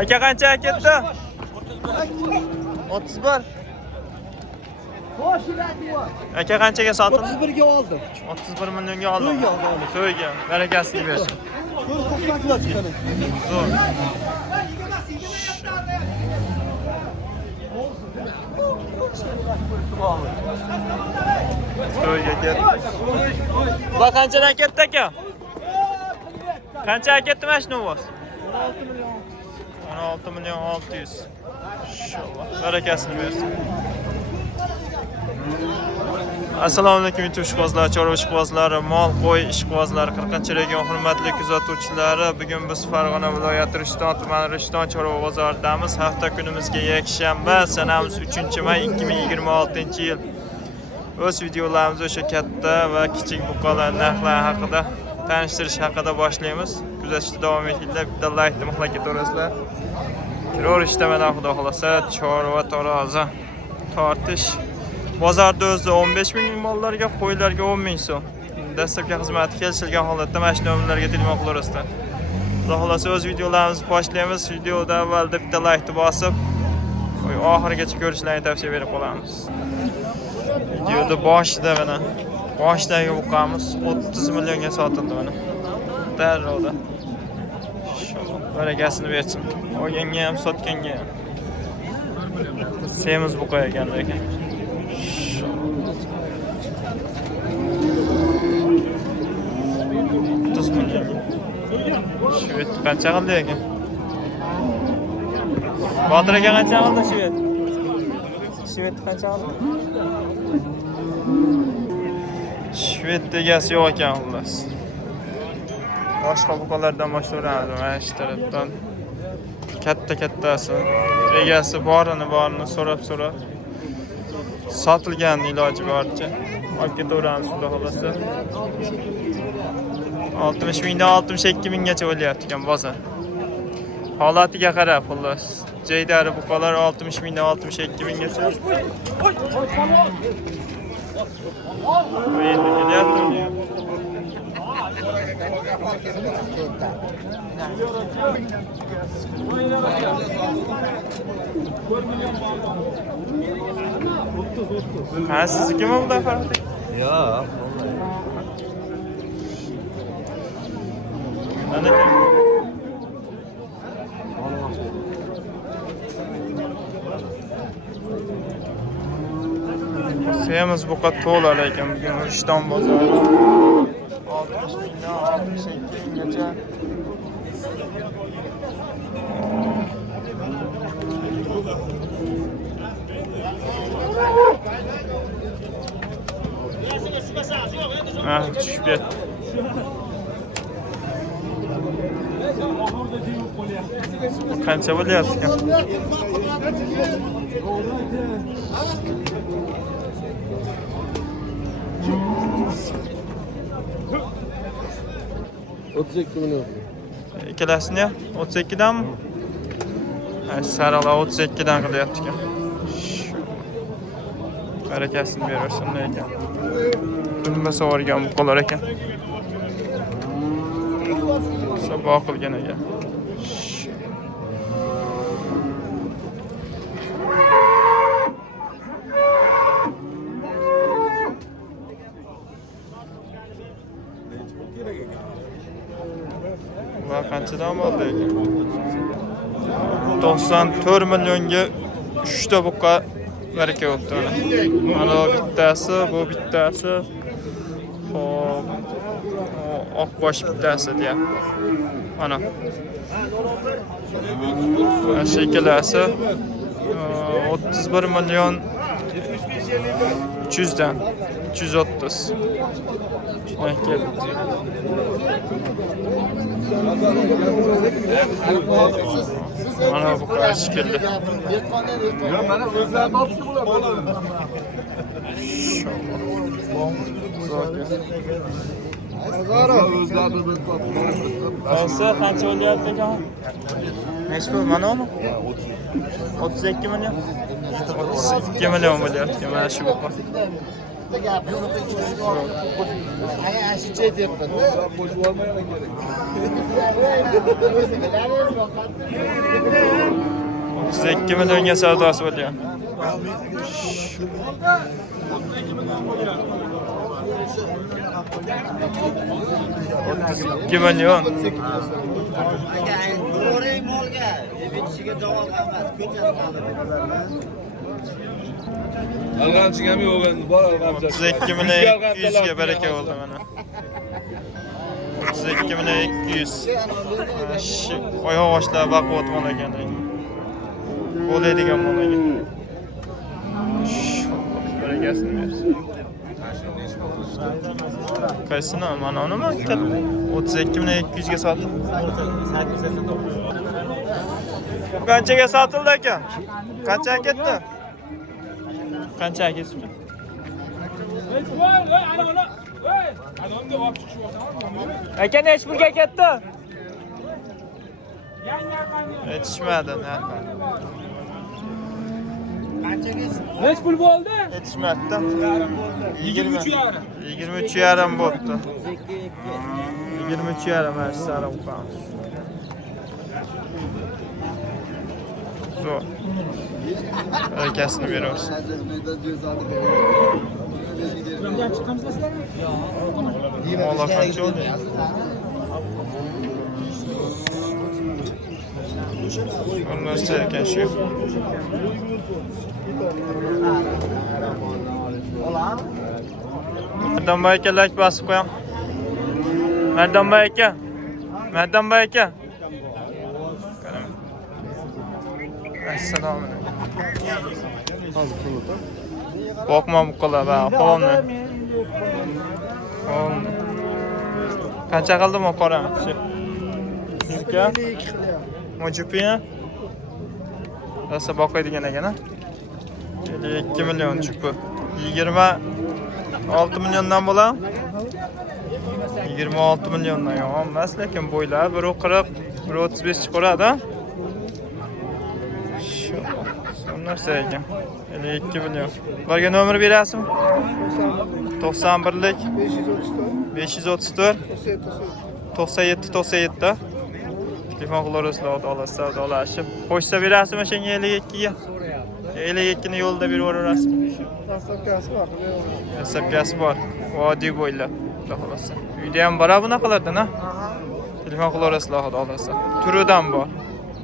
Aka qancha ketdi? 31. Aka qanchaga sotildi? 31 ga oldim. 31 millionga oldim. To'yga, barakasini bersin. To'y chiqadi. Zo'r. To'yga ketdi. Va qanchadan ketdi aka? Qanchaga ketdi mashina bu? 16 milyon 600. İnşallah. Barakasini bersin. Assalomu alaykum YouTube ishqibozlar, chorva ishqibozlari, mol, qo'y ishqibozlari, 40-region hurmatli kuzatuvchilari. Bugun biz Farg'ona viloyati Rishton tumani Rishton chorva bozoridamiz. Hafta kunimizga yakshanba, sanamiz 3-may 2026-yil. O'z videolarimizni o'sha katta va kichik buqalar narxlari haqida tanishtirish haqida boshlaymiz. Kuzatishda davom etinglar. Bitta like mutlaq etaverasizlar. Kirishda mana xudo xolasa chorva tarozi tortish bozorda o'zi 15 ming mollarga, qo'ylarga 10 ming so'm. Dastlabki xizmati kelishilgan holatda mashina o'yinlariga telefon qilaverasizlar. Xudo xolasa o'z videolarimizni boshlaymiz. Videoda avvalda bitta like bosib, oxirigacha ko'rishlarini tavsiya berib qolamiz. Videoda boshida mana boshdagi buqamiz 30 millionga sotildi mana. Darrovda. Barakasini bersin. Olganga ham, sotganga ham. Semiz buqa ekan lekin. 30 milyon. Shvet qancha qildi ekan? Botir aka qancha qildi shvet? Shvet qancha qildi? Shvet egasi yo'q ekan xullas. Boshqa buqalardan boshlayveramiz mana shu tarafdan. Katta-kattasi. Egasi borini so'rab sotilgan iloji boricha olib ketaveramiz xudo xolasa. 60 mingdan 62 minggacha bo'lyapti ekan bozor. Holatiga qarab xullas. Jaydari buqalar 60 mingdan 62 minggacha. Endi kelyapti. Ha, siznikimi bu da Farhod? Yo'q. Mana semiz buqa to'la lekin bugun Rishton bozori 60 mingdan 62 minggacha. Tushib ketdi. Qancha bo'lyapti ekan? Ikkalasini 32 danmi? Sariqlar 32 dan qilyapti ekan. Barakasini bersin ekan. Bunga sovurgan buqalar ekan. Sabah qilgan ekan. Va qanchadan bo'ldi ekan? 94 millionga 3 ta buqa baraka bo'libdi mana. Mana bittasi, bu bittasi. Xo'p. Oqbosh bittasi deyapti. Mana. Shekilasi 31 milyon 300 dan 330. Ekkel. Mana bu qarshi keldi. Mana o'zlarini olishni bo'ladi. Qaysi qancha bo'lyapti ekan? Necha pul mana uni? 32 million. 32 million bo'lyapti mana shu buqa. 32 milyonga savdosi bo'lgan. 32 milyon. Ko'ring molga, evitishiga javob emas, ko'chasi Algamchiga ham yo'q endi, bor algamchi. 32 milyon 200 ga baraka bo'ldi mana. 32 milyon 200. Oyoq ochlar baquvvat mana ekan. Bo'ladigan mana ekan. Barakasini bersin. Qaysini? Mana unimi? 32 milyon 200 ga sotdim. Qanchaga sotildi aka? Qanchaga ketdi? Qanchaga ketdi? Aka nechi pulga ketdi? Yetishmadi, narxi. Neç pul bo'ldi? Yetishmadi. 23,5. 23,5 bo'pti. 23,5 mana shu sariq qo'yamiz. Zo'r. Barakasini beramiz. Mola qancha oldi? Narsa ekan shu. Mardonboy aka like bosib qo'ying. Mardonboy aka. Mardonboy aka. Assalomu alaykum. Boqma muqola va qovni. Qancha qildi mo qora? Shu. Aka. Mojupiya. Asa boqaydigan ekan-a? 2 million chupi. 26 milliondan bo'lar. 26 milliondan yomon emas, lekin bo'ylar 1.40, 1.35 chiqaradi. Shu. Narsa ekan. 52 million. Ularga nomer berasizmi? 91lik 534 97 97. Telefon qilaverasizlar, savdolashib. Qo'shsa berasizmi senga 52 ga? 52 ni yo'lda berib yuborasiz. Hisobkasi bor. Vodiy bo'ylab. Xudo xolasa. Uyda ham bor bunaqalardan, ha? Telefon qilaverasizlar, xudo xolasa. Turidan bor.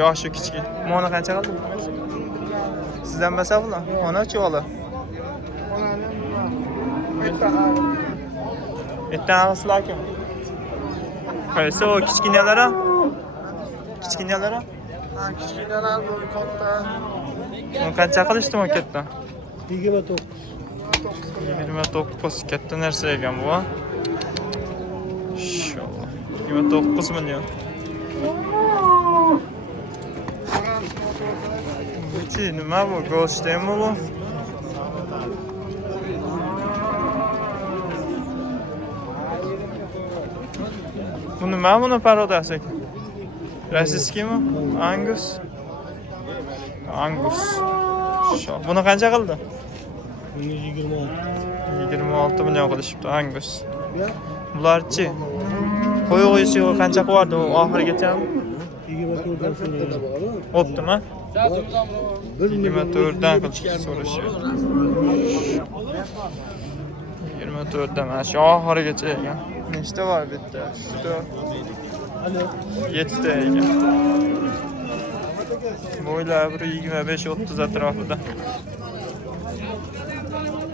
Yoshi kichik. Moni qancha qildi? Sizdan bo'lsa bular. Ona-chi ola? Aytamiz-sizlar aka. Qaysi o kichkinalar? Kichkinalar? Ha, kichkinalar bu katta. Qancha qilishdi maketdan? 29. 29 katta narsa ekan bu. Inshaalloh. 29 million. Bu nima bu? Goldsteynmi bu? Bu nima buni parodasi ekan? Rossiyskimi? Angus. Angus. Buni qancha qildi? Buni 26 million qilishibdi Angus. Bularchi? Qo'y-qo'yisi qancha qilardi u oxirigacha? 24 dan so'rada bor. O'tdimi? 24 dan qilishni so'rashyapti. 24 dan mana shu oxirigacha ekan. Nechta bor bu yerda? 7 ta ekan. Bo'ylar 25-30 atrofida.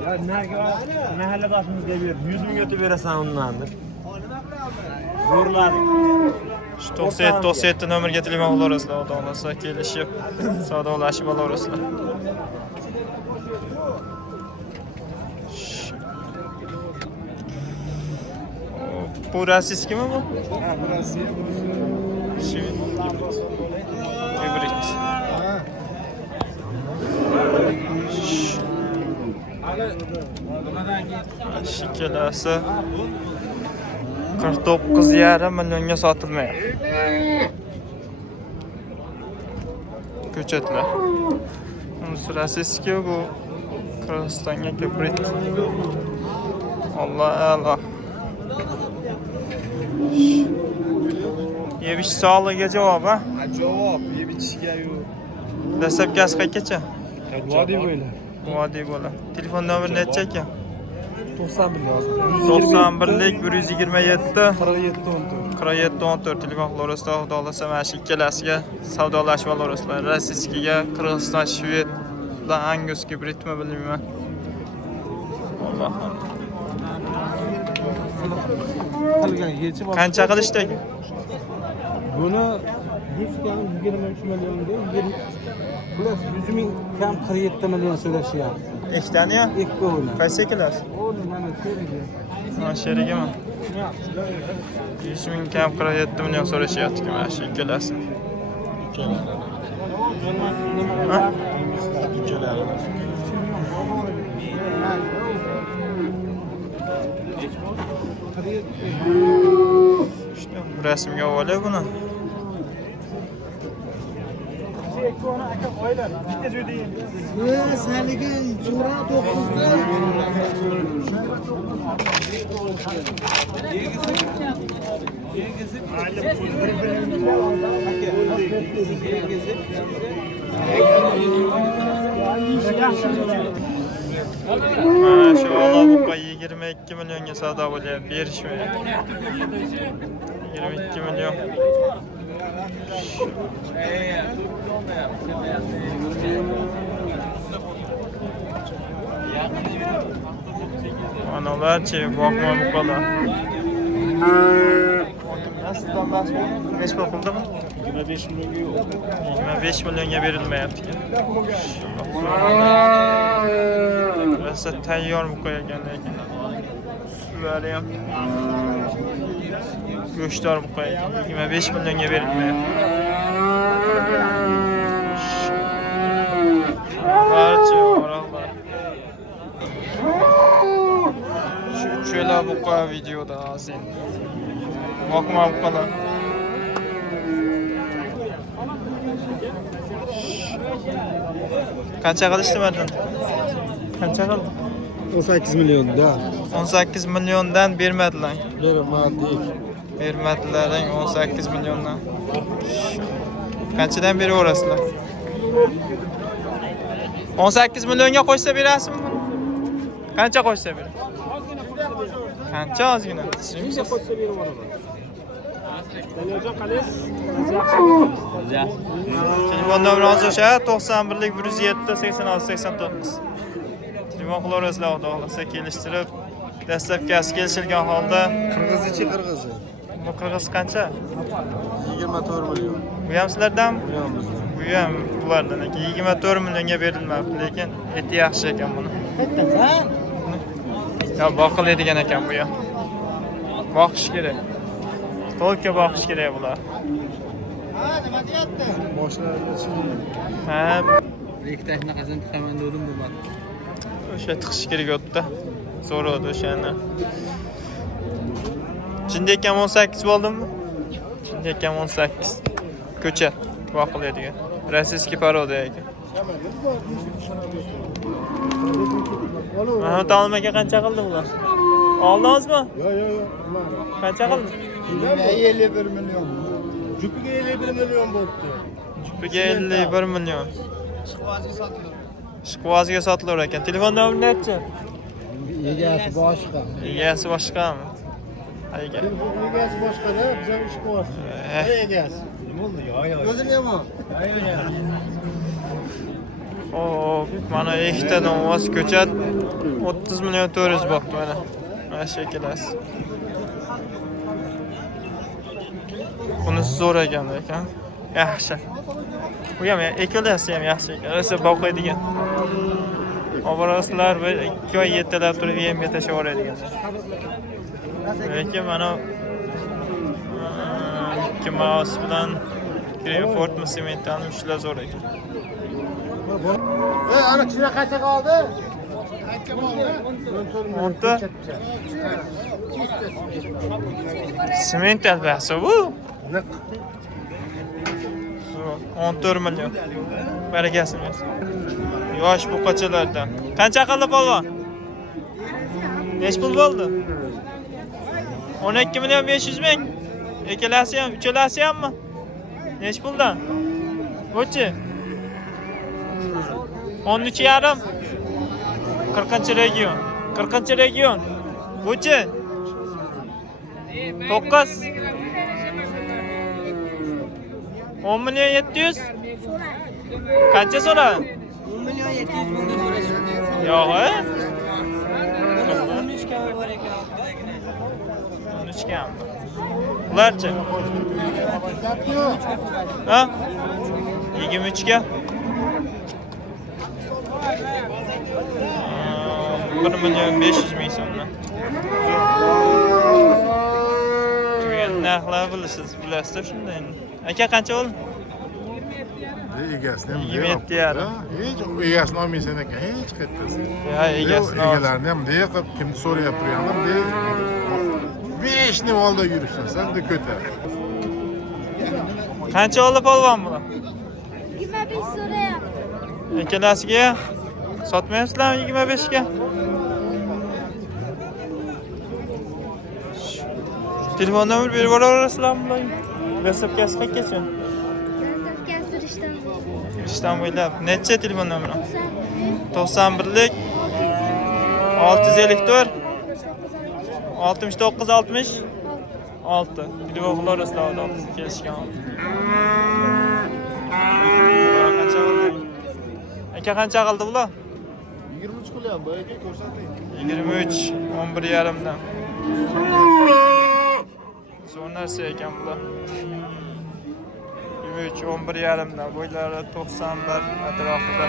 Ya mahalla boshimizga ber. 100 ming o'tib berasan undan deb. Zo'rladi. 97 nomerga telefon qilaverasizlar, xudo xolasa kelishib, savdolashib olaverasizlar. Bu rossiyskimi bu? Ha, bu Rossiya, bu Hibrid. Shikelasi 49,5 millionga sotilmayapti. Ko'chatlar. Bunisi rossiyskiy, bu Qirg'izistonga hibrid. Alloh a'lo. Yebish sog'ligiga javob, ha? Javob, yeb ichishga yo'q. Dastlabki gaz qayergacha? Vodiy bo'ylab. Vodiy bola. Telefon nomeri necha ekan? 91 yozib. 91lik 127 47 4714 telefon qilaverasizlar. Xudo xolasa mana shu ikkalasiga savdolashib olaverasizlar. Rossiyskiga, Qirg'iziston, Shved bilan Angus gibridmi bilmayman. Allohim. qilgan yechib olib. Qancha qilishdi? Buni 100 kam 23 millionga 20 plus 100 ming kam 47 million so'rashyapti. Ikkitani ham? Ikki o'ylan. Qaysi ikkalasi? O'ylan mana sherigi. Ha, sherigimi? 100 ming kam 47 million so'rashyapti mana shu ikkalasi. Ha? İşte rasmga olay buni. Saniki so'ra 9'da. Mana shu Alabuqa 22 millionga savdo bo'lyapti, berishmayapti. 22 million. Analarchi boqma buqalar. Nasıldan bahsediyorsun? Neç bakıldı mı? 25 millionga yo'q. 25 milyonga berilmayapti. Rosa tayyor qo'ygan lekin. Ular ham go'shtdor qo'ygan. 25 milyonga berilmayapti. Barcha o'roqlar. Shu uchala buqa videoda sen. Boqma buqalar. Qancha qilishdi bundan? Qancha qildi? 18 millionda. 18 milliondan bermadilar. Bermadik. Bermadilaring 18 milliondan. Qanchadan beraverasizlar? 18 millionga qo'ysa berasizmi? Qancha qo'ysa berasiz? Qancha ozgina? Shuncha qo'ysa beraveraman. Daniyorjon qalaysiz? Telefon nomeri hozir o'sha 91lik 107 86 89. Telefon qilaverasizlar, xudo xolasa kelishtirib, dastlabkasi kelishilgan holda. Qirg'izichi qirg'izi. Bu qirg'iz qancha? 24 million. Bu ham sizlardan? Bu ham bizdan. Bu ham bulardan ekan. 24 millionga berilmabdi, lekin eti yaxshi ekan buni. Ya boqiladigan ekan bu ham. Boqish kerak. To'lka boqish kerak bular. Nima deyapti? Boshlarida Ha, ikkita shunaqasini tiqaman dedim bo'lmadi. o'sha tiqish kerak o'tda. So'radi o'shani. Chindekam 18 bo'ldimi? Chindekam 18. Ko'cha boqiladigan. Rossiyskiy parodiya ekan. Mahmud Olim aka qancha qildi bular? Oldingizmi? Yo'q. Qancha qildi? 51 million. Jupiga 51 million bo'libdi. Jupiga 51 million. Shquvozga sotilar ekan. Telefon nomeri nechi? Egasi boshqa. Egasi boshqami? Ayga. Egasi boshqada, biz ham ish qilyapmiz. Egasi. Nima bo'ldi? Yo'q. O'zini yomon. Hop, mana ikkitadan voz ko'chat 30 million 400 bo'pti mana. Mana shu ikkalasi. Buni zo'r ekan lekin. Yaxshi. Bu ham ikkalasi ham yaxshi ekan. Rosa boqadigan. Oborasizlar va 2 oy yetalab turib yemga tashaveradigan. Lekin mana ikki mouse bilan Greenford sementdan ushla zo'r ekan. Ana kishina qancha qoldi? O'nta sement albasi bu. 14 million. Baragasini. Yosh buqachalardan. Qancha qildi polvon? Nech pul bo'ldi? 12 million 500 ming. Ikkalasi ham, uchalasi hammi? Nech puldan? Bo'chi? 13 yarım. 40 region. 40 region. Buchi. 9. 10 milyon 700. Qancha so'ra? 10 milyon 700 mingdan so'rashibdi. Yo'q, he? 13 kami bor ekan. 13 kam. Ularchi? Ha? 23 ga. 1 milyon 500 ming so'mdan. Tugan narxlar bilasiz shunday endi. Aka qancha bo'ldi? Egasini ham 27 yarim. hech egasini olmaysan ekan hech kattasi. Ya egasini ol. Egalarni ham bunday qilib kimni so'rayap turganda bunday 5 ning oldida yurishsin sen de ko'tar. Qancha oldi polvon bular? 25 so'rayapti. Ikkalasiga sotmayapsizlarmi 25 ga? Telefon nomer berib yuborasizlarmi bular? Dastlabkasi qayergacha? Dastlabkasi Ishdan bo'ylab. Necha telefon nomeri? 91lik 654 69 60 6. Telefon floraslarda kelishgan. Qancha qildi? Aka qancha qildi bular? 23 qilyapti, aka ko'rsating. 23 11 yarimdan. Zo'r narsa ekan bular. 23 11 yarimdan. Bo'ylari 91 atrofida.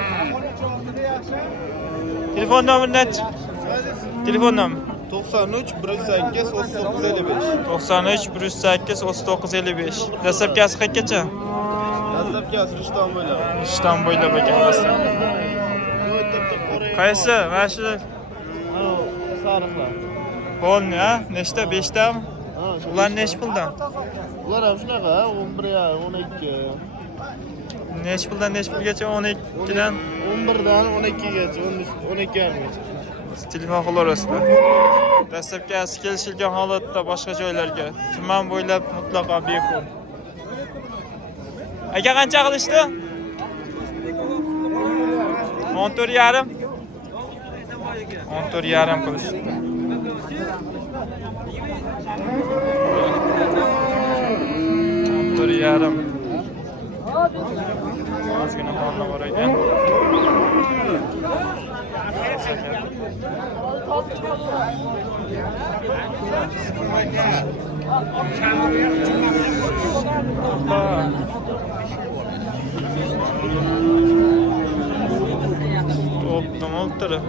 Telefon nomeri necha? Telefon nomeri 93 108 3955. 93 108 3955. Dastlabkasi qayergacha? Dastlabkasi Rishton bo'ylab. Ishdan bo'ylab ekan dastlab. Qaysi? Mana shu Sariqlar. polni, ha? Nechta? 5 tami? Ular nech puldan? Ular ham shunaqa, 11 ya, 12. Nech puldan nech pulgacha? 12 dan 11 dan 12 gacha, 12 yarim. telefon xulorasida. Dastlabkasi kelishilgan holatda boshqa joylarga, tuman bo'ylab mutlaqo bepul. Aka qancha qilishdi? 14 yarim. 14 yarim qilishdi. 14 yarim. Ozgina holda bor ekan. To'pdan o'tirib.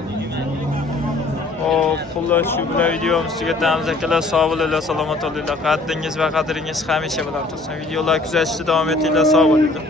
Xullas shu bilan videomizni tugatamiz akalar. Sog' bo'linglar, salomat bo'linglar. Qaddingiz va qadringiz hamisha bilan tursin. Videolar kuzatishda davom etinglar. Sog' bo'linglar.